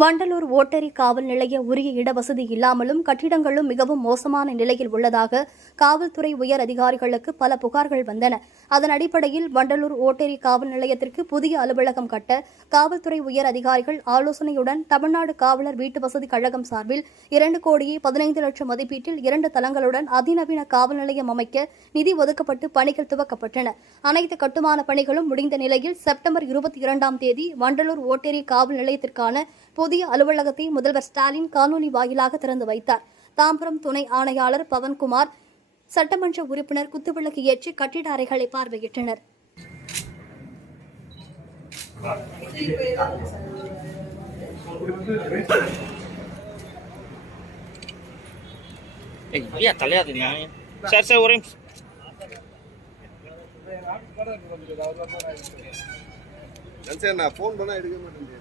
வண்டலூர் ஓட்டரி காவல் நிலைய உரிய இடவசதி இல்லாமலும் கட்டிடங்களும் மிகவும் மோசமான நிலையில் உள்ளதாக காவல்துறை உயர் அதிகாரிகளுக்கு பல புகார்கள் வந்தன. அதன் அடிப்படையில் வண்டலூர் ஓட்டரி காவல் நிலையத்திற்கு புதிய அலுவலகம் கட்ட காவல்துறை உயர் அதிகாரிகள் ஆலோசனையுடன் தமிழ்நாடு காவலர் வீட்டு வசதி கழகம் சார்பில் இரண்டு கோடியே பதினைந்து லட்சம் மதிப்பீட்டில் இரண்டு தளங்களுடன் அதிநவீன காவல் நிலையம் அமைக்க நிதி ஒதுக்கப்பட்டு பணிகள் துவக்கப்பட்டன. அனைத்து கட்டுமான பணிகளும் முடிந்த நிலையில் செப்டம்பர் இருபத்தி இரண்டாம் தேதி வண்டலூர் ஓட்டேரி காவல் நிலையத்திற்கான புதிய அலுவலகத்தை முதல்வர் ஸ்டாலின் காணொலி வாயிலாக திறந்து வைத்தார். தாம்பரம் துணை ஆணையாளர் பவன்குமார் சட்டமன்ற உறுப்பினர் குத்துவிளக்கு ஏற்றி கட்டிட அறைகளை பார்வையிட்டனர். சரி சரி ஒரே நான் ஃபோன் பண்ணா எடுக்க மாட்டேன்